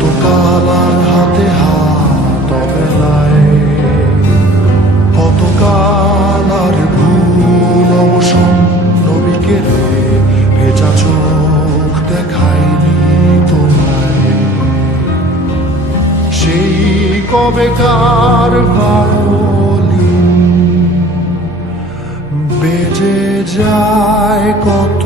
কতকাল আর হাতে হাত অবেলায়, কতকাল আর ভুল অবসন্ন বিকেলে ভেজা চোখ দেখায়নি তোমায়। সেই কবেকার ভায়োলিন বেজে যায় কত